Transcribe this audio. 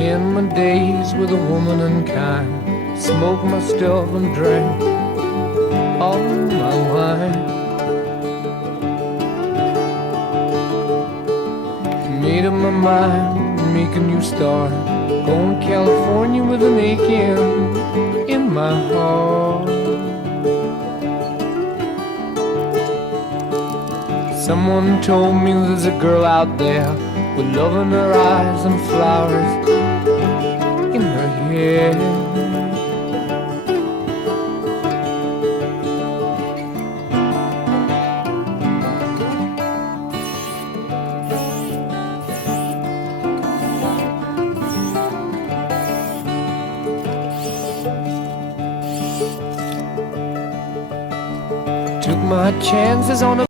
Spend my days with a woman unkind, smoke my stuff and drink all my wine. Made up my mind, make a new start, going to California with an aching in my heart. Someone told me there's a girl out there with love in her eyes and flowers in her hair. Took my chances on a